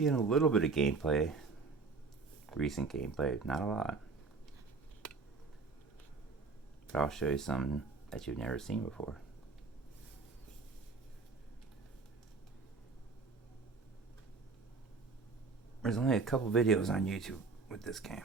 seeing a little bit of gameplay, recent gameplay, not a lot. But I'll show you something that you've never seen before. There's only a couple videos on YouTube with this game.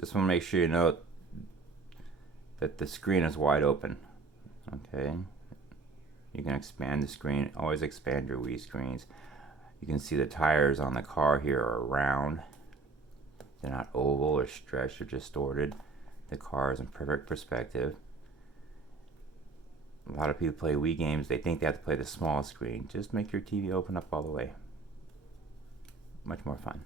Just want to make sure you know that the screen is wide open. Okay, you can expand the screen. Always expand your Wii screens. You can see the tires on the car here are round. They're not oval or stretched or distorted. The car is in perfect perspective. A lot of people play Wii games. They think they have to play the small screen. Just make your TV open up all the way. Much more fun.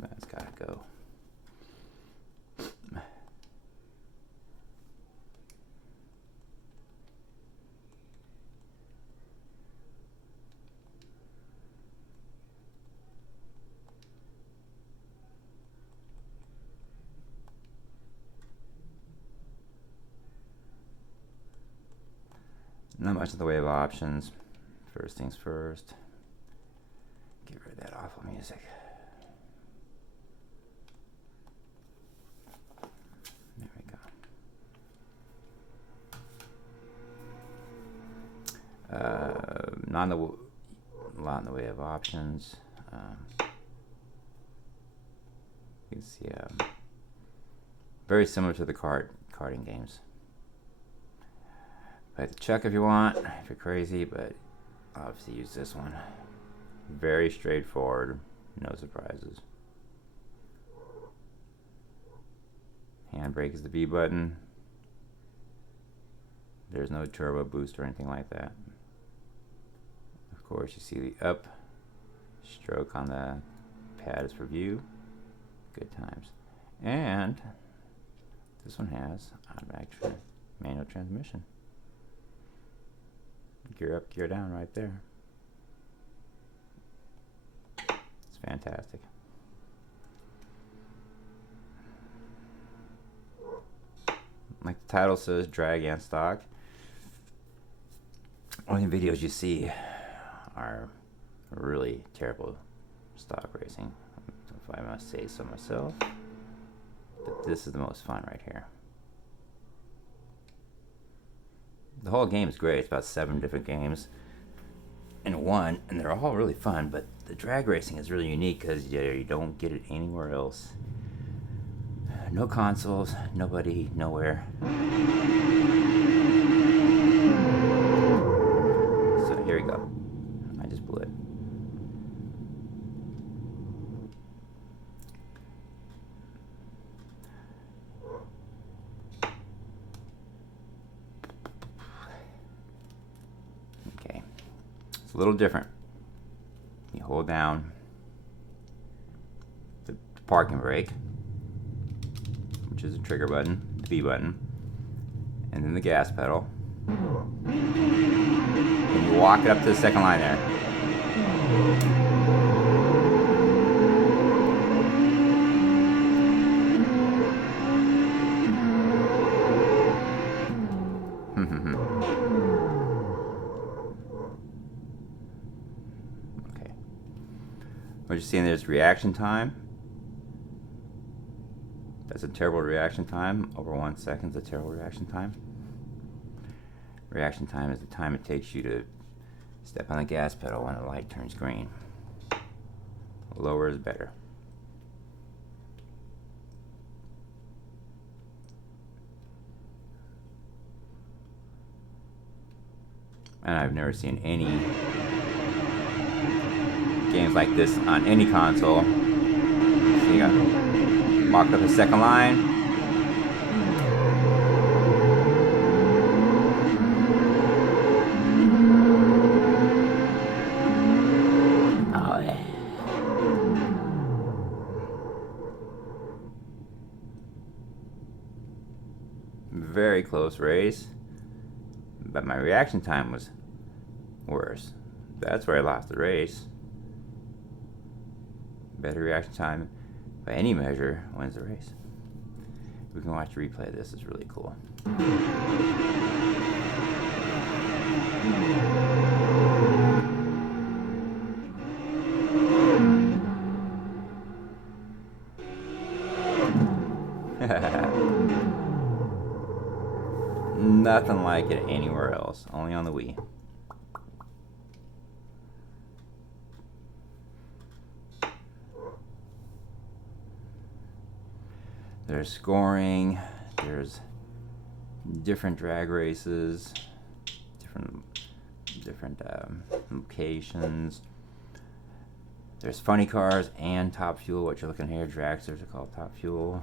That's gotta go. Not much in the way of options. First things first. Get rid of that awful music. There we go. Not a lot in the way of options. You can see very similar to the karting games. Play the check if you want, if you're crazy, but obviously use this one. Very straightforward, no surprises. Handbrake is the B button. There's no turbo boost or anything like that. Of course, you see the up stroke on the pad is for view. Good times. And this one has automatic manual transmission. Gear up, gear down right there. It's fantastic. Like the title says, Draggin stock. Only videos you see are really terrible stock racing, if I must say so myself. But this is the most fun right here. The whole game is great. It's about 7 different games in one, and they're all really fun, but the drag racing is really unique because you don't get it anywhere else. No consoles, nobody, nowhere. So here we go. I just blew it. Okay, it's a little different. You hold down the parking brake, which is the trigger button, the B button, and then the gas pedal. And you walk it up to the second line there. Okay. What you're seeing there's reaction time. That's a terrible reaction time. Over 1 second is a terrible reaction time. Reaction time is the time it takes you to step on the gas pedal when the light turns green. Lower is better. And I've never seen any games like this on any console. So you got walked up the second line, very close race, but my reaction time was worse. That's where I lost the race. Better reaction time by any measure wins the race. We can watch a replay of this. It's really cool. Nothing like it anywhere else, only on the Wii. There's scoring, there's different drag races, different locations. There's funny cars and Top Fuel. What you're looking here, dragsters are called Top Fuel.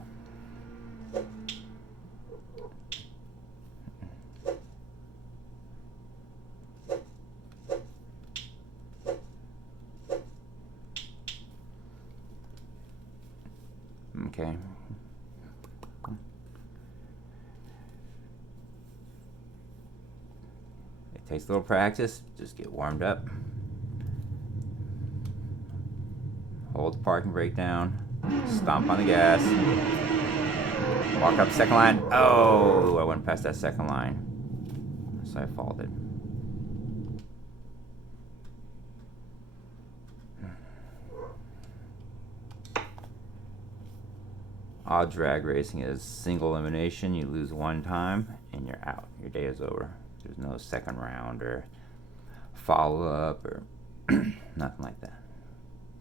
Okay. It takes a little practice. Just get warmed up. Hold the parking brake down. Stomp on the gas. Walk up second line. Oh, I went past that second line. So I faulted. All drag racing is single elimination. You lose one time and you're out. Your day is over. There's no second round or follow up or nothing like that.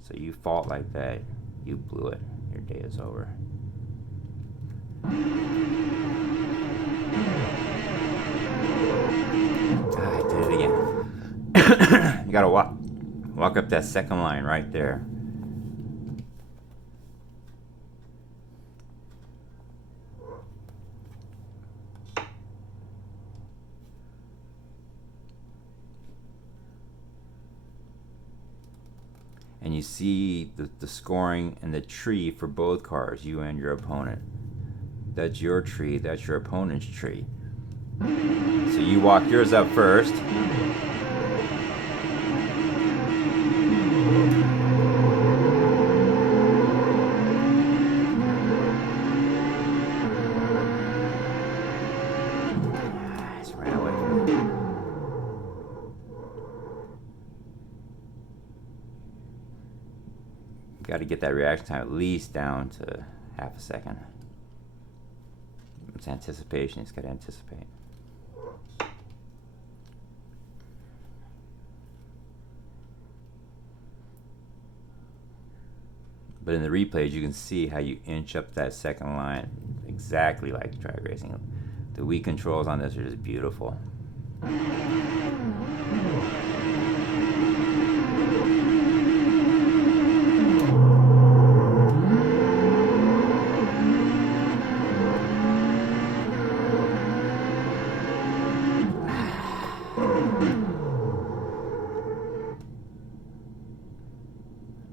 So you fault like that, you blew it. Your day is over. I did it again. You gotta walk up that second line right there. And you see the scoring and the tree for both cars, you and your opponent. That's your tree, that's your opponent's tree. So you walk yours up first. Got to get that reaction time at least down to half a second. It's anticipation. It's got to anticipate. But in the replays, you can see how you inch up that second line exactly like drag racing. The Wii controls on this are just beautiful.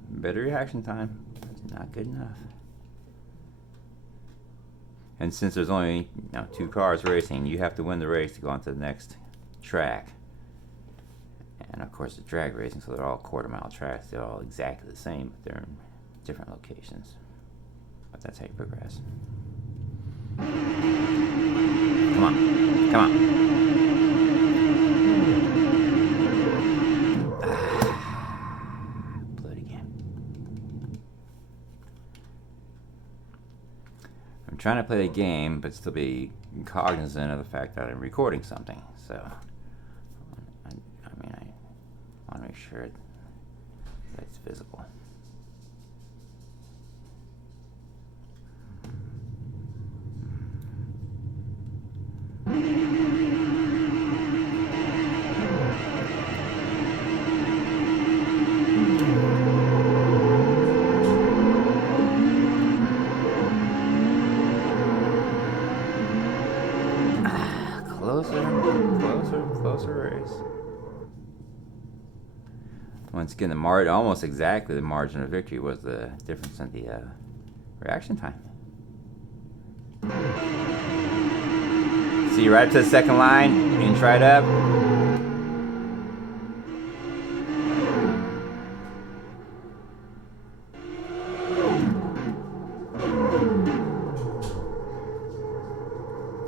Better reaction time. It's not good enough. And since there's only 2 cars racing, you have to win the race to go on to the next track. And of course it's drag racing, so they're all quarter-mile tracks. They're all exactly the same, but they're in different locations. But that's how you progress. Come on. Come on. I'm trying to play the game, but still be cognizant of the fact that I'm recording something. So, I want to make sure that it's visible. Closer race. Once again, the margin, almost exactly the margin of victory, was the difference in the reaction time. See, right up to the second line, inch right up.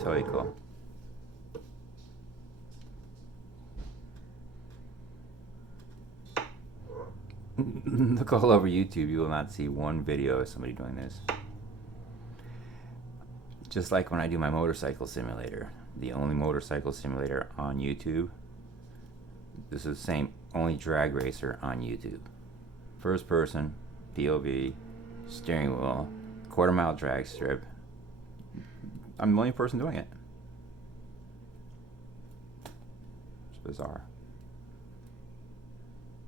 Totally cool. Look all over YouTube, you will not see one video of somebody doing this. Just like when I do my motorcycle simulator, the only motorcycle simulator on YouTube. This is the same, only drag racer on YouTube. First person, POV, steering wheel, quarter-mile drag strip. I'm the only person doing it. It's bizarre.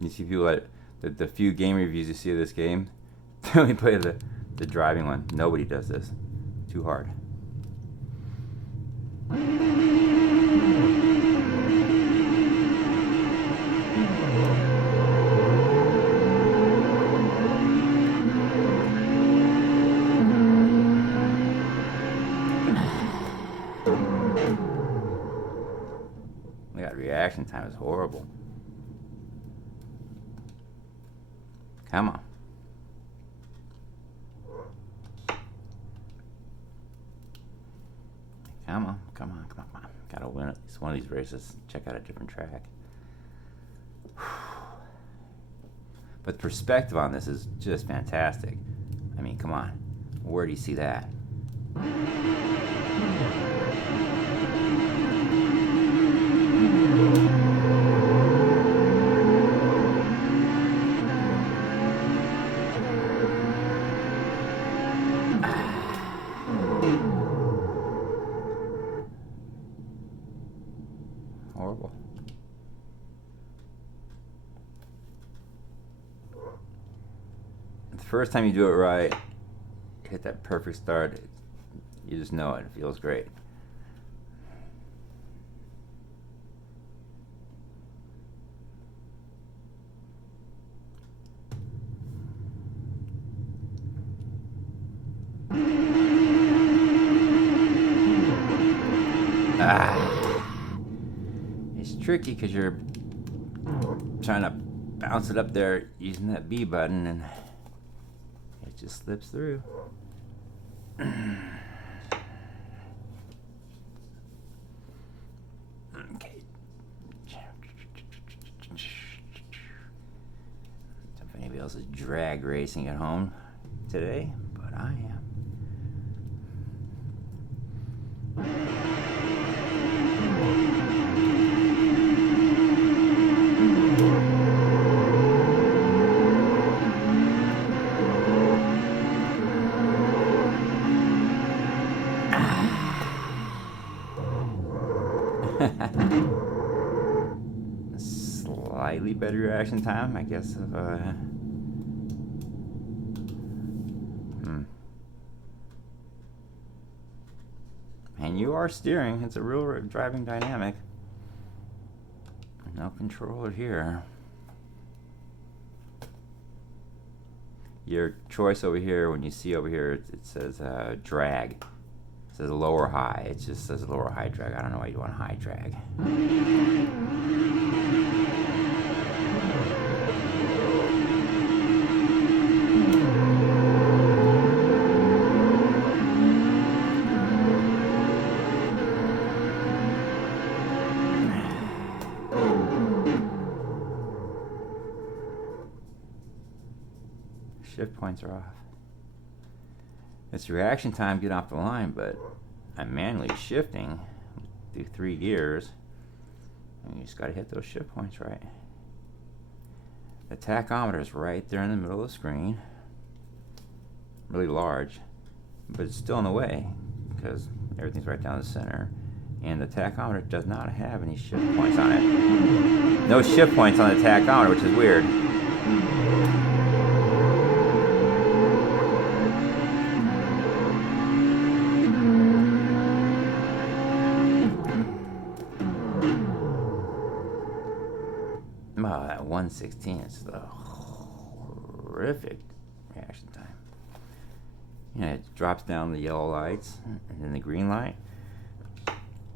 You see people that the few game reviews you see of this game, they only play the driving one. Nobody does this. Too hard. That reaction time is horrible. Come on. Come on, come on, come on. Gotta win at least one of these races. Check out a different track. But the perspective on this is just fantastic. I mean, come on. Where do you see that? Horrible. The first time you do it right, hit that perfect start, you just know it. It feels great. It's tricky because you're trying to bounce it up there using that B button and it just slips through. Okay. If anybody else is drag racing at home today, but I am. Slightly better reaction time, I guess. And you are steering. It's a real driving dynamic. No controller here. Your choice over here, when you see over here, it says drag. It says low or high. It just says low or high drag. I don't know why you want high drag. Shift points are off. It's reaction time getting off the line, but I'm manually shifting through 3 gears, and you just got to hit those shift points right. The tachometer is right there in the middle of the screen, really large, but it's still in the way because everything's right down the center, and the tachometer does not have any shift points on it. No shift points on the tachometer, which is weird. Oh, that 116 is the horrific reaction time. You know, it drops down the yellow lights and then the green light.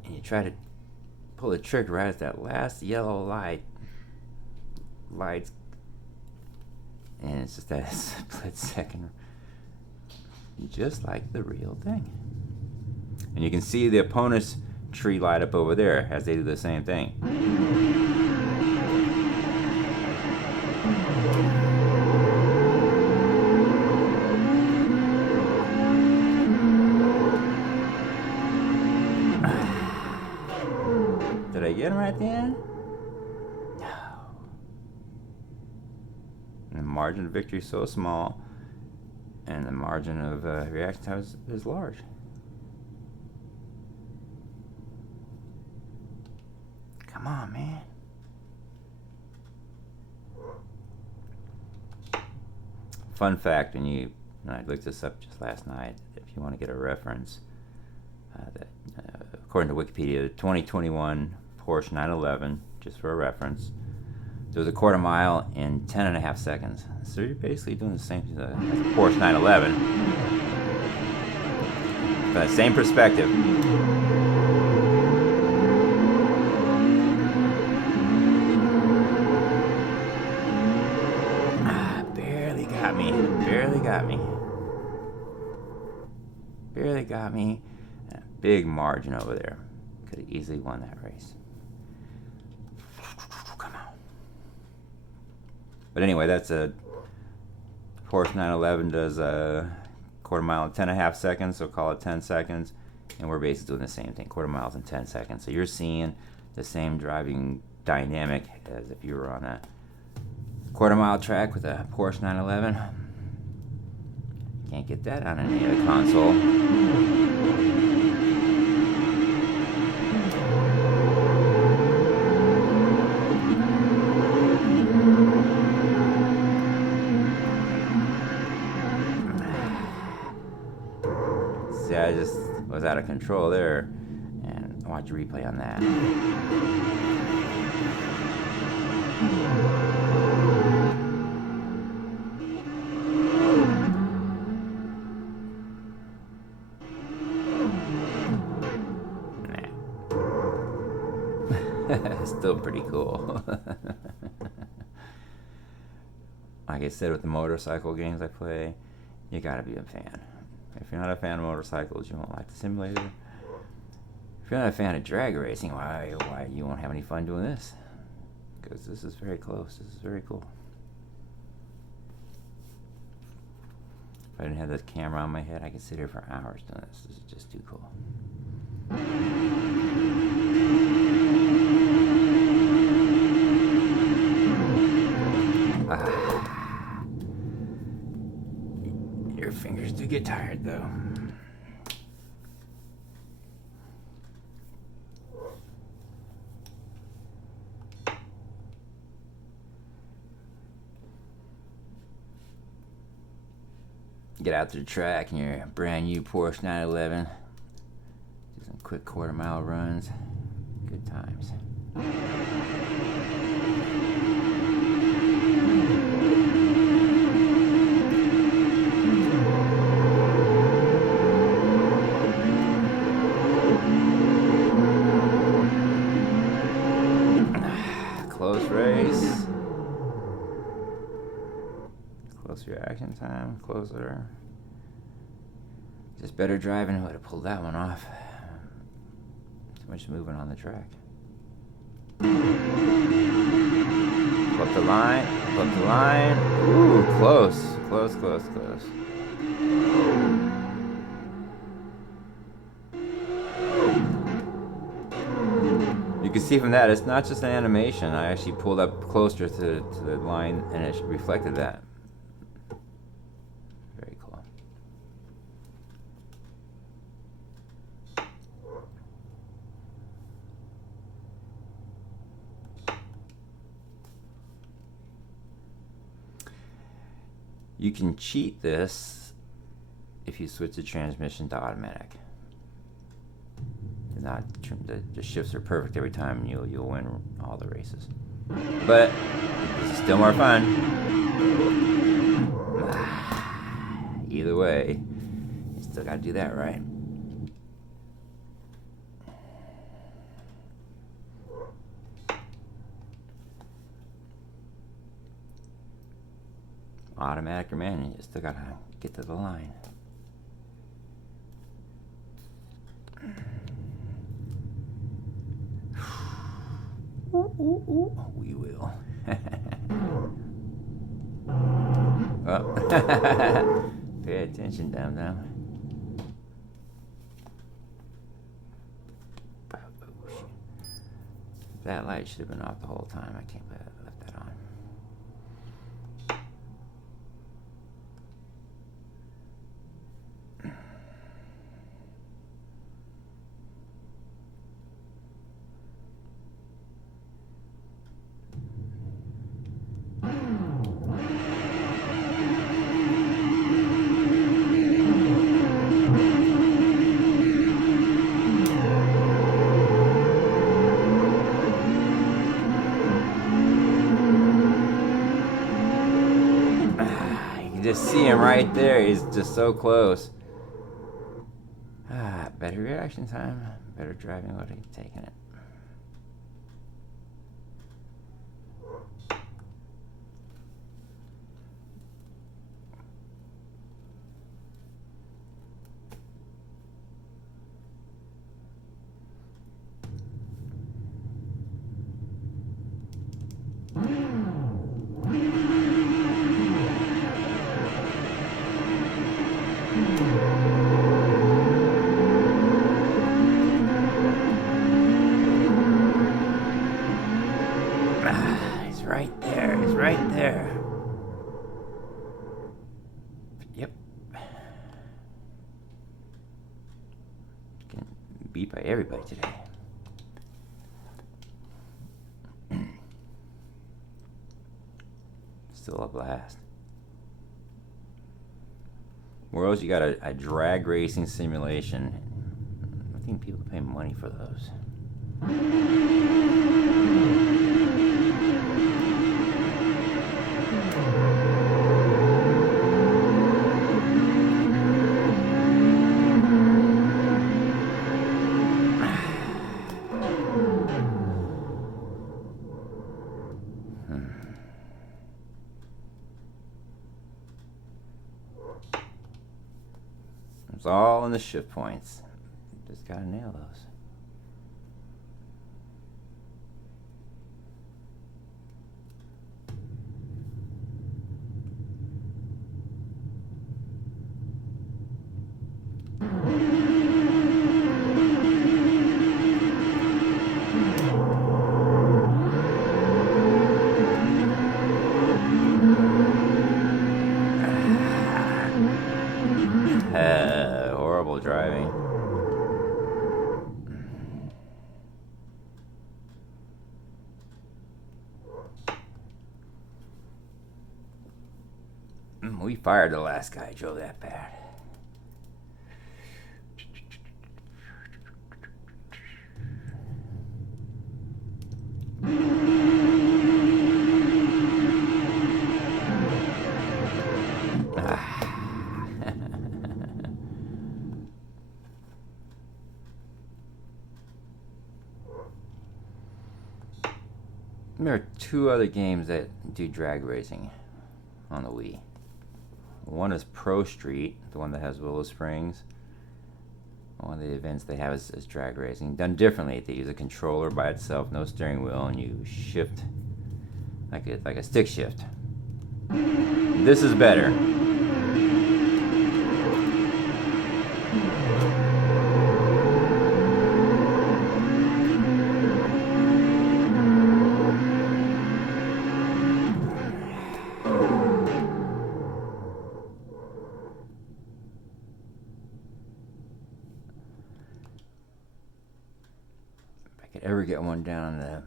and you try to pull the trigger right at that last yellow lights, and it's just that split second, just like the real thing. And you can see the opponent's tree light up over there as they do the same thing. Did I get him right then? No. And the margin of victory is so small, and the margin of reaction time is large. Come on, man. Fun fact, and I looked this up just last night, if you want to get a reference, according to Wikipedia, the 2021 Porsche 911, just for a reference, there was a quarter mile in 10.5 seconds. So you're basically doing the same thing as a Porsche 911. But same perspective. Barely got me. Barely got me. Barely got me. And a big margin over there. Could have easily won that race. Come on. But anyway, that's a Porsche 911 does a quarter mile in 10.5 seconds, so call it 10 seconds. And we're basically doing the same thing, quarter miles in 10 seconds. So you're seeing the same driving dynamic as if you were on a quarter mile track with a Porsche 911. Can't get that on any other console. See, I just was out of control there, and watch a replay on that. Still pretty cool. Like I said, with the motorcycle games I play, you gotta be a fan. If you're not a fan of motorcycles, you won't like the simulator. If you're not a fan of drag racing, why you won't have any fun doing this? Because this is very close. This is very cool. If I didn't have this camera on my head, I could sit here for hours doing this. This is just too cool. Your fingers do get tired, though. Get out to the track in your brand new Porsche 911. Do some quick quarter mile runs. Good times. Close race. Close reaction time. Closer. Just better driving would have pulled that one off. Too much moving on the track. Up the line. Up the line. Ooh, close. Close, close, close. You can see from that, it's not just an animation. I actually pulled up closer to the line and it reflected that. Very cool. You can cheat this if you switch the transmission to automatic. Not the shifts are perfect every time, and you'll win all the races. But this is still more fun. Either way, you still got to do that right. Automatic or manual, you still gotta get to the line. We will. Oh. Pay attention, dum-dum. That light should have been off the whole time. I can't believe I left that on. Just see him right there. He's just so close. Better reaction time. Better driving. Would have taken it. He's right there. He's right there. Yep. Getting beat by everybody today. Still a blast. Worlds, you got a drag racing simulation. I think people pay money for those. It's all in the shift points. Just gotta nail those. Horrible driving. We fired the last guy who drove that bad. There are two other games that do drag racing on the Wii. One is Pro Street, the one that has Willow Springs. One of the events they have is drag racing. Done differently, they use a controller by itself, no steering wheel, and you shift like a stick shift. This is better. If I could ever get one down in the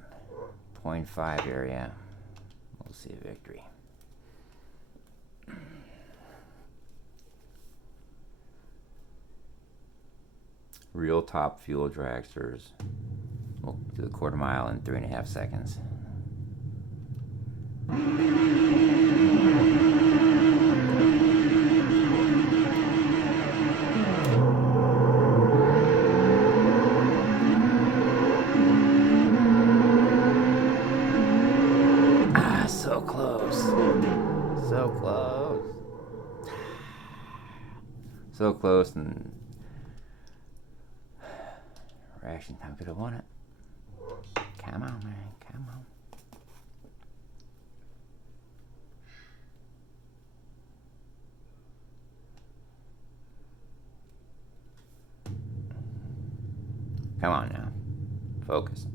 0.5 area, we'll see a victory. Real top fuel dragsters will do the quarter mile in 3.5 seconds. So close. So close. So close, and reaction time could have won it. Come on, man, come on. Come on now. Focus.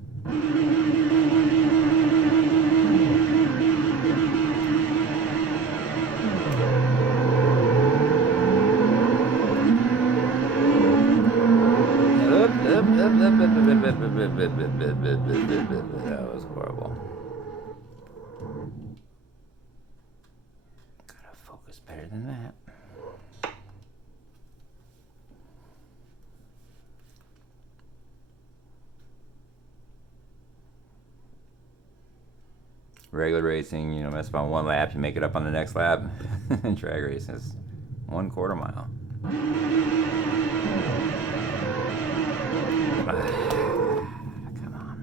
That was horrible. Gotta focus better than that. Regular racing, you know, mess up on one lap, you make it up on the next lap. Drag racing is 1/4 mile. Come on,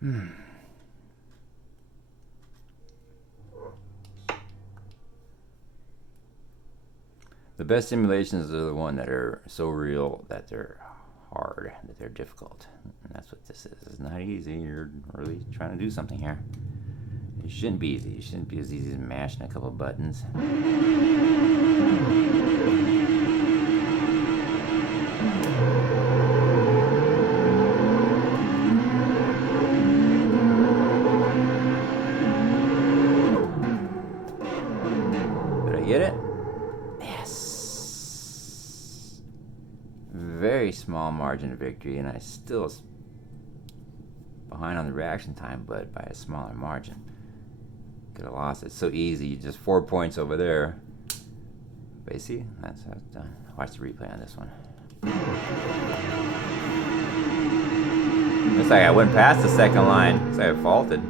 man. The best simulations are the ones that are so real that they're hard, that they're difficult. And that's what this is. It's not easy. You're really trying to do something here. It shouldn't be easy. It shouldn't be as easy as mashing a couple buttons. Did I get it? Yes. Very small margin of victory, and I still behind on the reaction time, but by a smaller margin. Could have lost it. It's so easy. Just 4 points over there. But you see, that's how it's done. Watch the replay on this one. Looks like I went past the second line. Looks like I faulted.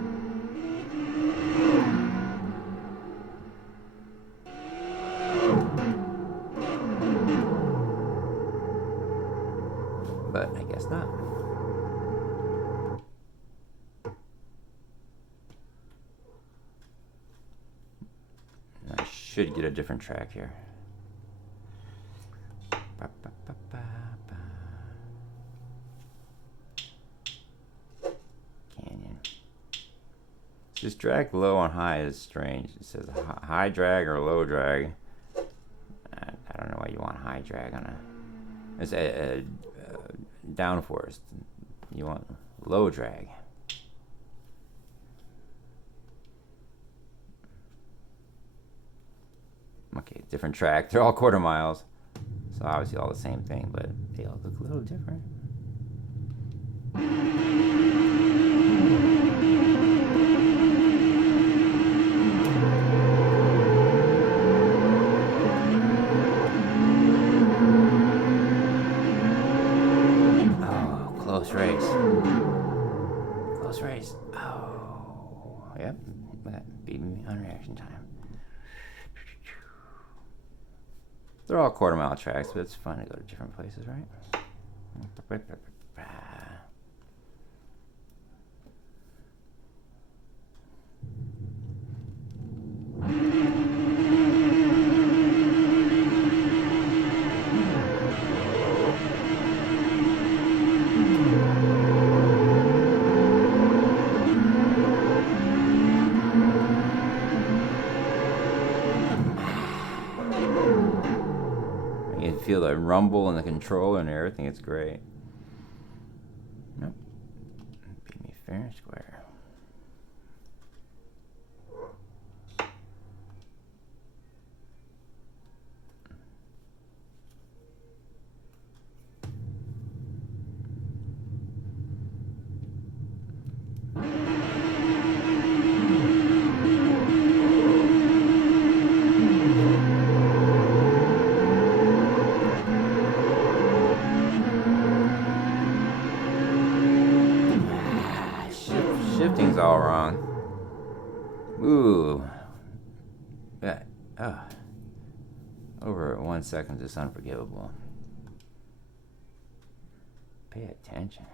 But I guess not. I should get a different track here. Canyon. This drag low and high is strange. It says high drag or low drag. I don't know why you want high drag on a. It's a downforce. You want low drag. Okay, different track. They're all 1/4 miles, so obviously all the same thing, but they all look a little different. Oh, close race. Close race. Oh, yep, that beat me on reaction time. They're all 1/4 mile tracks, but it's fun to go to different places, right? You feel the rumble in the controller and everything. It's great. Nope. Beat me fair and square. Shifting's all wrong. Ooh. That, over 1 second is unforgivable. Pay attention.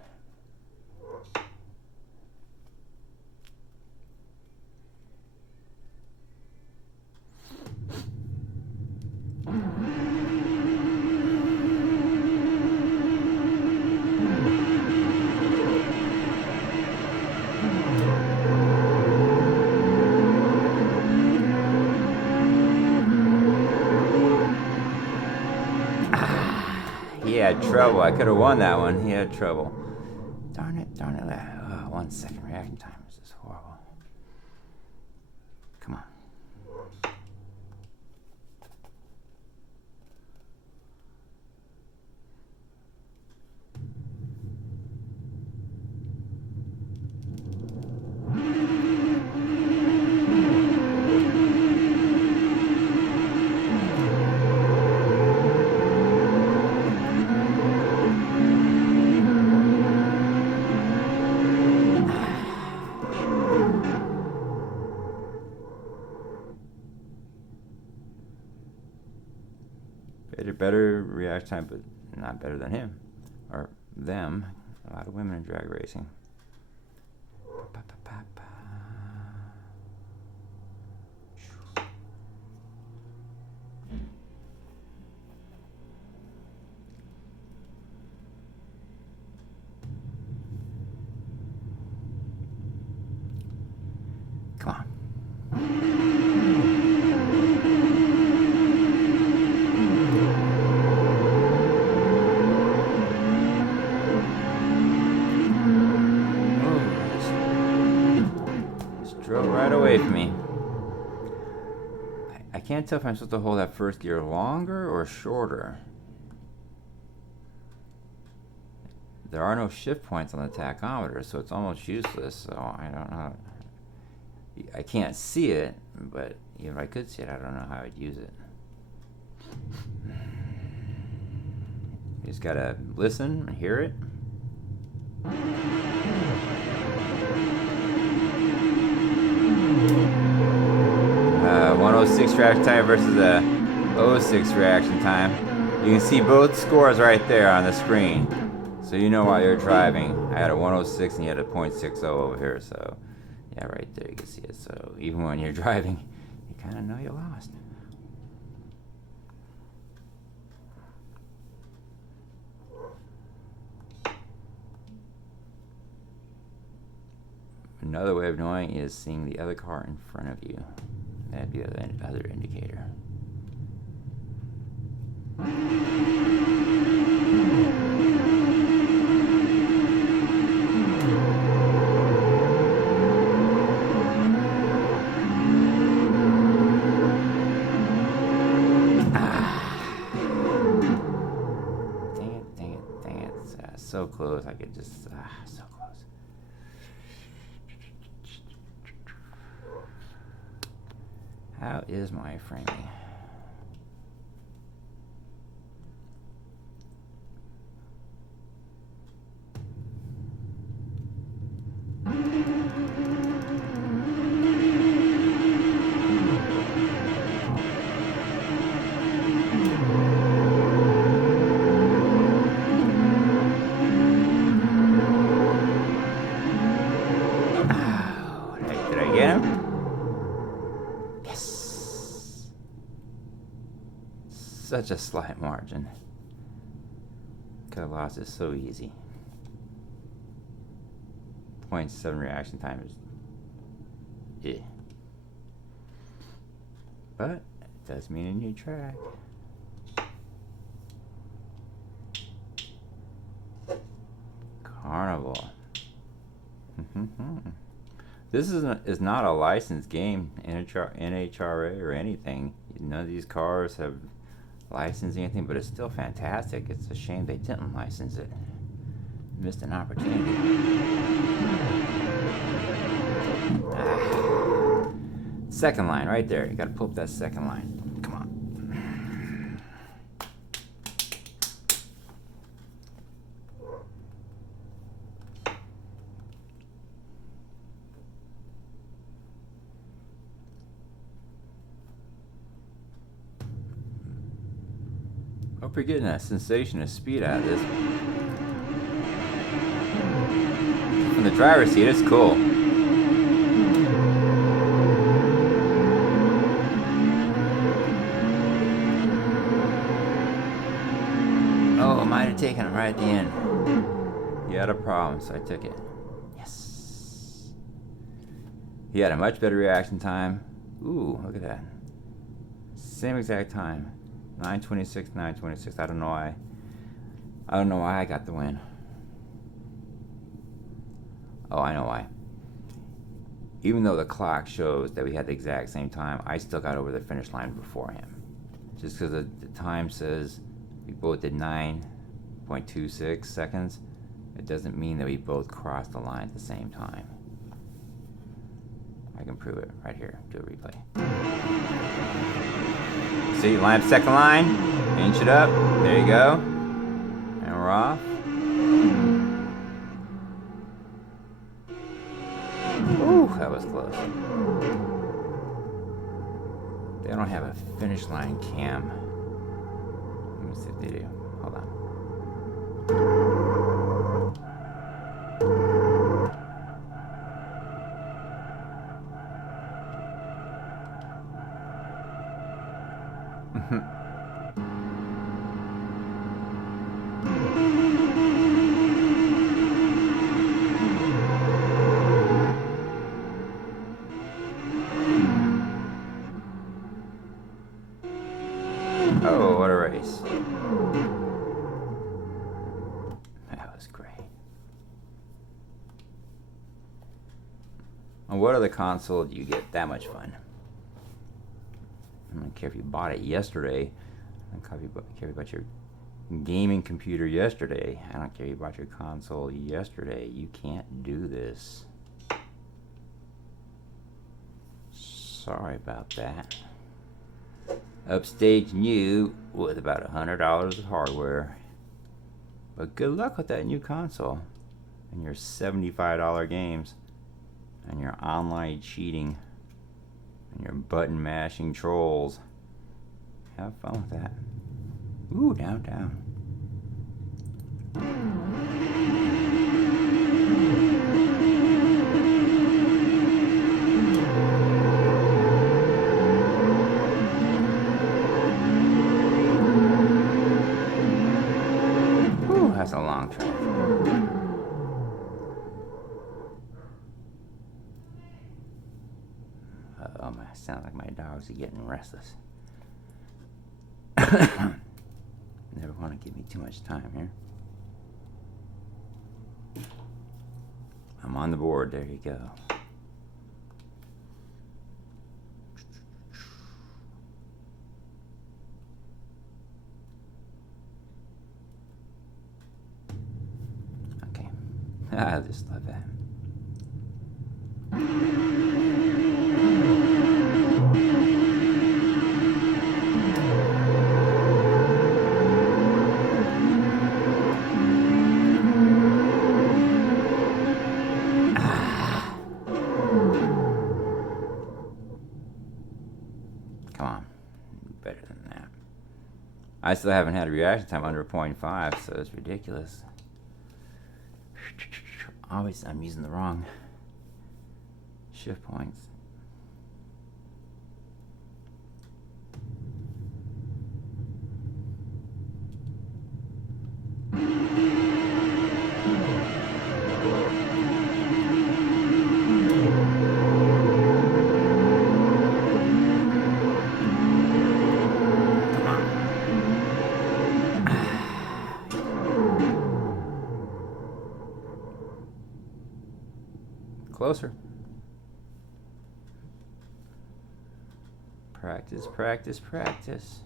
had trouble. I could have won that one. He had trouble. Darn it, darn it. Oh, 1 second reaction time. This is horrible. Come on. Better reaction time, but not better than him or them. A lot of women in drag racing. Come on. Right away from me. I can't tell if I'm supposed to hold that first gear longer or shorter. There are no shift points on the tachometer, so it's almost useless. So I don't know. I can't see it, but even if I could see it, I don't know how I'd use it. You just gotta listen and hear it. 106 reaction time versus a 06 reaction time. You can see both scores right there on the screen, so you know while you're driving. I had a 106 and you had a .60 over here, so yeah, right there you can see it. So even when you're driving, you kind of know you lost. Another way of knowing is seeing the other car in front of you. That'd be the other indicator. Dang it. So close, I could just, so close. How is my framing? Did I get him? Such a slight margin. Could have lost it so easy. 0.7 reaction time is but it does mean a new track. Carnival. This is not a licensed game, NHRA or anything. None of these cars have licensed anything, but it's still fantastic. It's a shame they didn't license it. Missed an opportunity. Second line right there. You gotta pull up that second line. Come on. Hope you're getting that sensation of speed out of this. From the driver's seat, it's cool. Oh, I might have taken him right at the end. He had a problem, so I took it. Yes. He had a much better reaction time. Ooh, look at that. Same exact time. 9:26, 9:26. I don't know why I don't know why I got the win. Oh, I know why. Even though the clock shows that we had the exact same time, I still got over the finish line before him. Just because the time says we both did 9.26 seconds, it doesn't mean that we both crossed the line at the same time. I can prove it right here. Do a replay. See, line up second line, inch it up. There you go. And we're off. Ooh, that was close. They don't have a finish line cam. Let me see if they do. Hold on. Oh, what a race. That was great. On what other console do you get that much fun? I don't care if you bought it yesterday. I don't care about your gaming computer yesterday. I don't care if you bought your console yesterday. You can't do this. Sorry about that. Upstaging you with about $100 of hardware. But good luck with that new console and your $75 games and your online cheating and your button mashing trolls. Have fun with that. Ooh, down, down. Ooh, that's a long track. Oh, my, sound like my dogs are getting restless. Never want to give me too much time here. I'm on the board. There you go. Okay. I just love that. Come on, better than that. I still haven't had a reaction time under 0.5, so it's ridiculous. Always, I'm using the wrong shift points. Closer. Practice, practice, practice.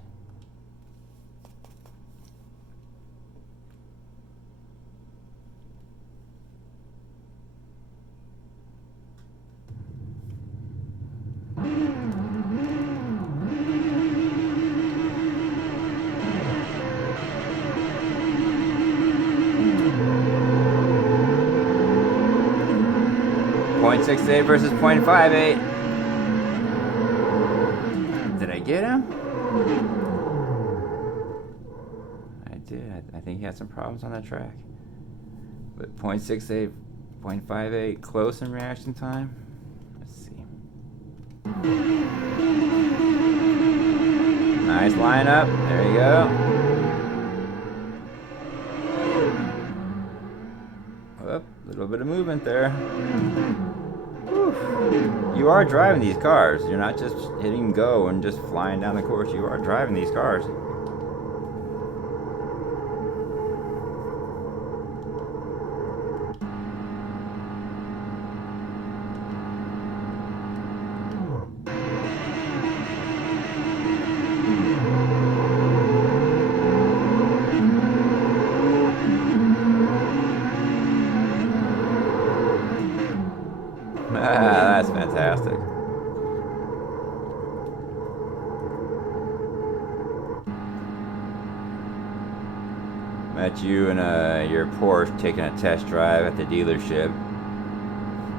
.68 versus .58. Did I get him? I did. I think he had some problems on that track. But .68, .58, close in reaction time. Let's see. Nice lineup. There you go. Oh, a little bit of movement there. Whew. You are driving these cars. You're not just hitting go and just flying down the course. You are driving these cars. Met you in your Porsche taking a test drive at the dealership.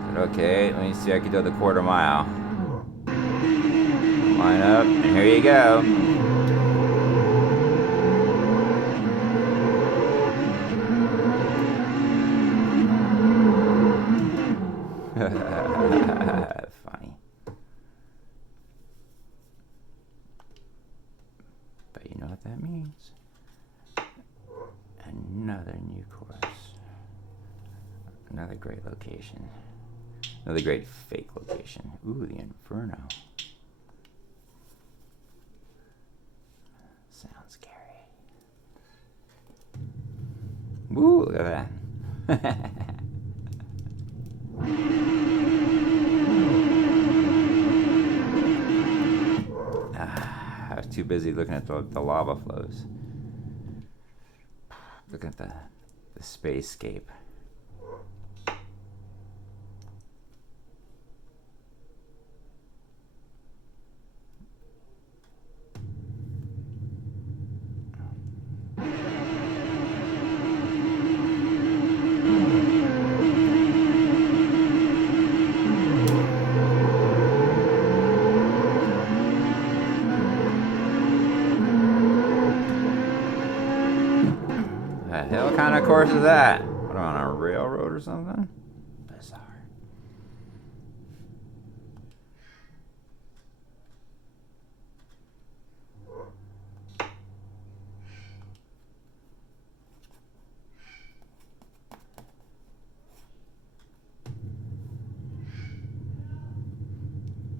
Said, okay, let me see if I can do the quarter mile. Line up, and here you go. Funny. But you know what that means. Another new course. Another great location. Another great fake location. Ooh, the Inferno. Sounds scary. Ooh, look at that. I was too busy looking at the lava flows. Looking at the spacescape. What kind of course is that? What, on a railroad or something? Bizarre.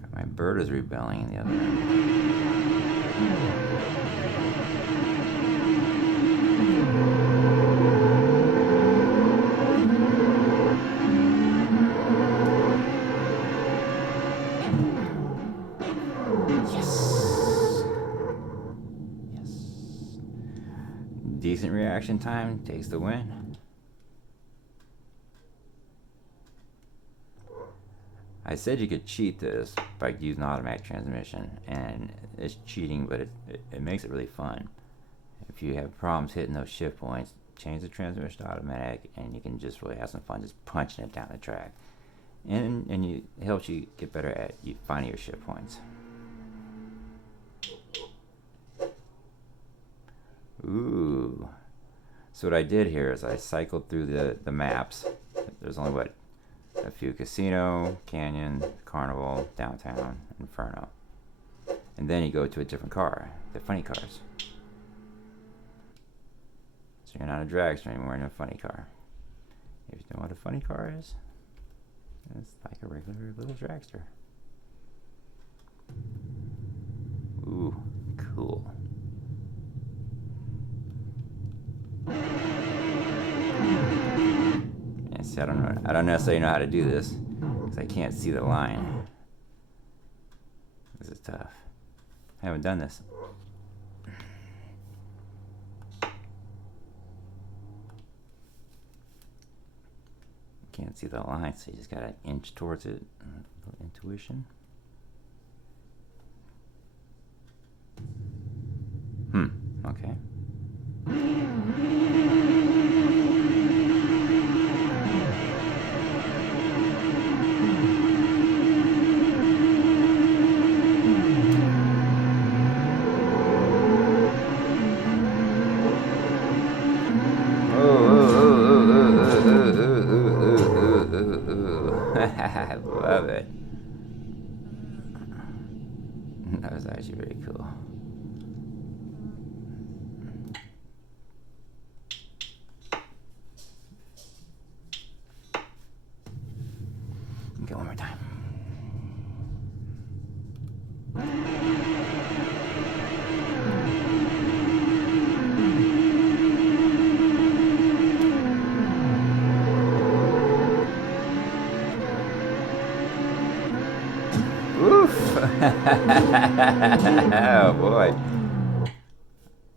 Got my bird is rebelling in the other end. Decent reaction time takes the win. I said you could cheat this by using automatic transmission, and it's cheating, but it makes it really fun. If you have problems hitting those shift points, change the transmission to automatic, and you can just really have some fun just punching it down the track. And it helps you get better at finding your shift points. Ooh. So what I did here is I cycled through the maps. There's only a few: Casino, Canyon, Carnival, Downtown, Inferno. And then you go to a different car, the funny cars. So you're not a dragster anymore, you're in a funny car. If you don't know what a funny car is, it's like a regular little dragster. Ooh, cool. And see, I don't necessarily know how to do this because I can't see the line. This is tough. I haven't done this. Can't see the line, so you just gotta inch towards it. Intuition. Okay. I love it. That was actually very cool. Okay, one more time. Oof! Oh boy.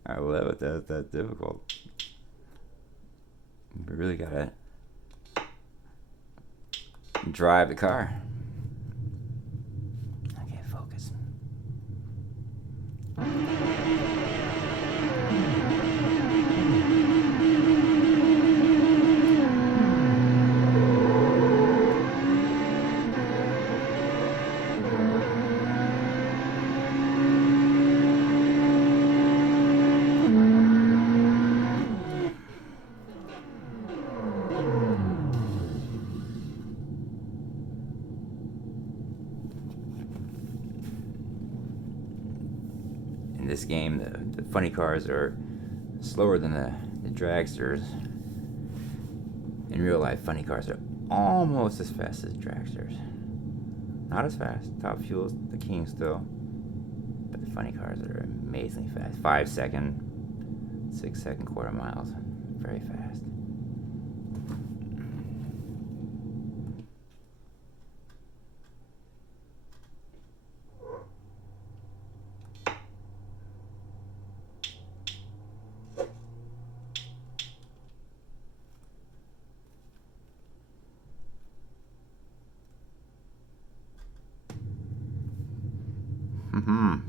I love it. That's difficult. We really gotta drive the car. Okay, focus. this game, the funny cars are slower than the dragsters. In real life, funny cars are almost as fast as dragsters. Not as fast. Top Fuel's the king still. But the funny cars are amazingly fast. 5 second, 6 second quarter miles. Very fast.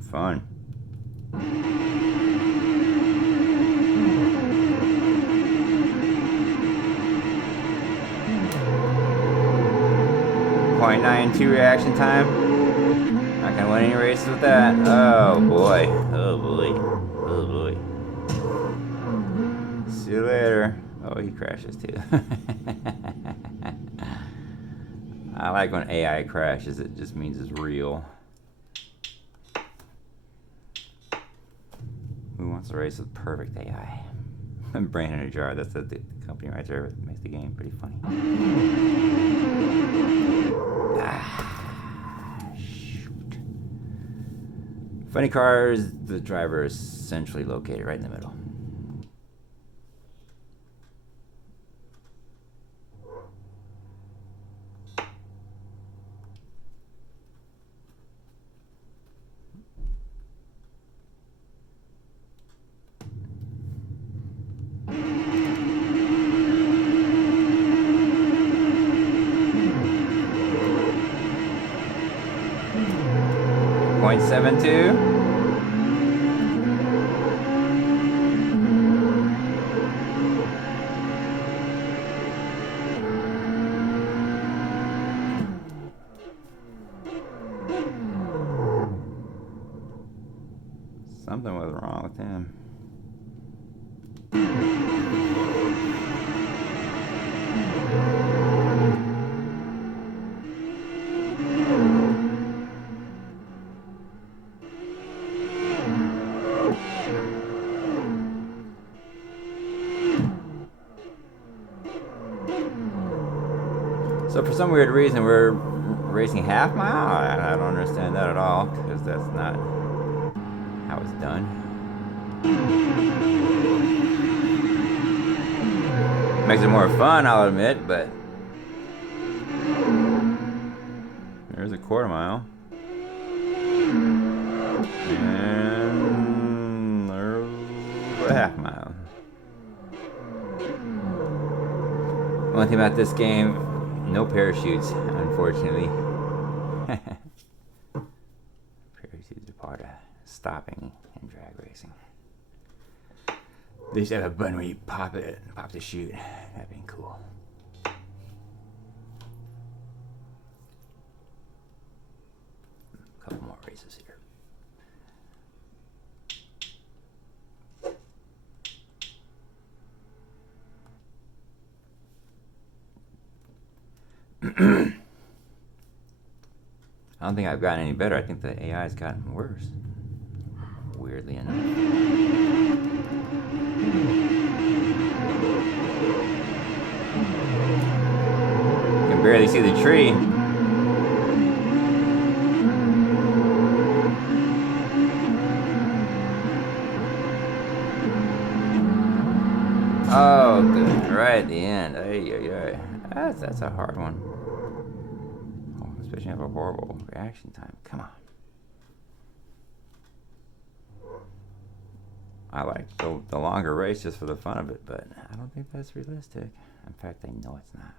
Fun. .92 reaction time. Not gonna win any races with that. Oh boy. Oh boy. Oh boy. See you later. Oh, he crashes too. I like when AI crashes. It just means it's real. Who wants to race with perfect AI? Brain in a jar. That's the company right there that makes the game pretty funny. Shoot. Funny cars, the driver is centrally located right in the middle. .72. Something was wrong with him. So for some weird reason, we're racing half mile? I don't understand that at all, because that's not how it's done. Makes it more fun, I'll admit, but there's a quarter mile. And there's a half mile. One thing about this game, no parachutes, unfortunately. Parachutes are part of stopping in drag racing. They should have a button where you pop it, pop the chute. That'd be cool. A couple more races here. I don't think I've gotten any better. I think the AI's gotten worse. Weirdly enough. You can barely see the tree. Oh, good. Right at the end. That's a hard one. Especially have a horrible reaction time. Come on. I like the longer race just for the fun of it, but I don't think that's realistic. In fact, I know it's not.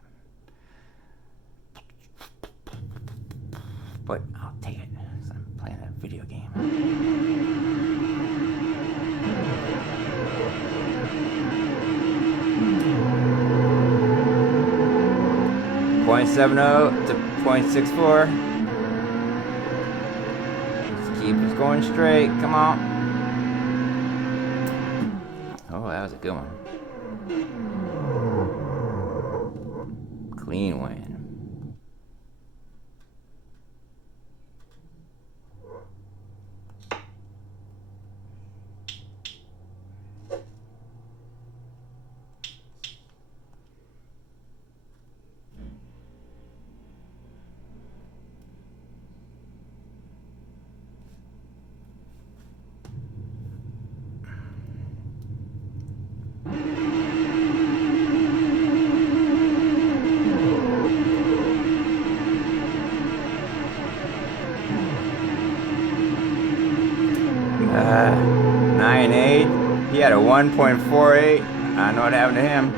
But I'll take it, because I'm playing a video game. .70 to .64. Just keep it going straight. Come on. Oh, that was a good one. Clean win. 9.8. He had a 1.48. I know what happened to him.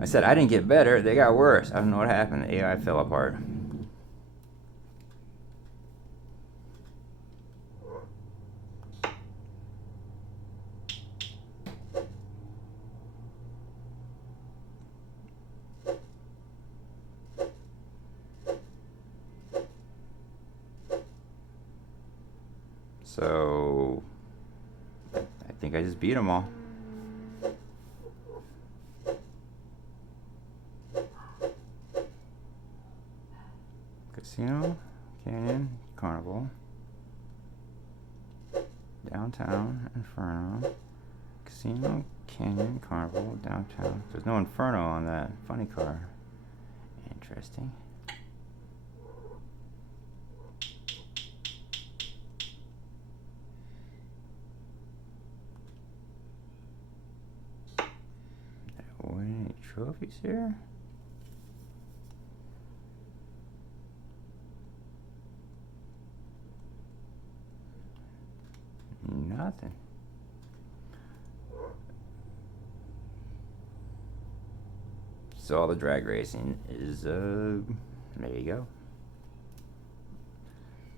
I said I didn't get better. They got worse. I don't know what happened. The AI fell apart. So I think I just beat them all. Casino, Canyon, Carnival, Downtown, Inferno, Casino, Canyon, Carnival, Downtown. There's no Inferno on that funny car. Interesting. Any trophies here? Nothing. So all the drag racing is there you go.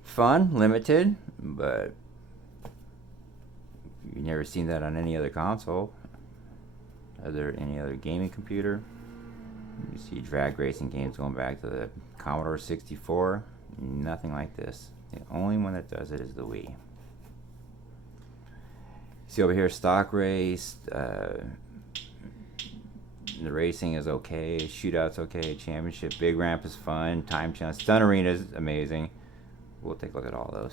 Fun, limited, but you've never seen that on any other console. Any other gaming computer. You see drag racing games going back to the Commodore 64. Nothing like this. The only one that does it is the Wii. See over here, stock race. The racing is okay. Shootout's okay. Championship, big ramp is fun. Time challenge, Stun Arena is amazing. We'll take a look at all those.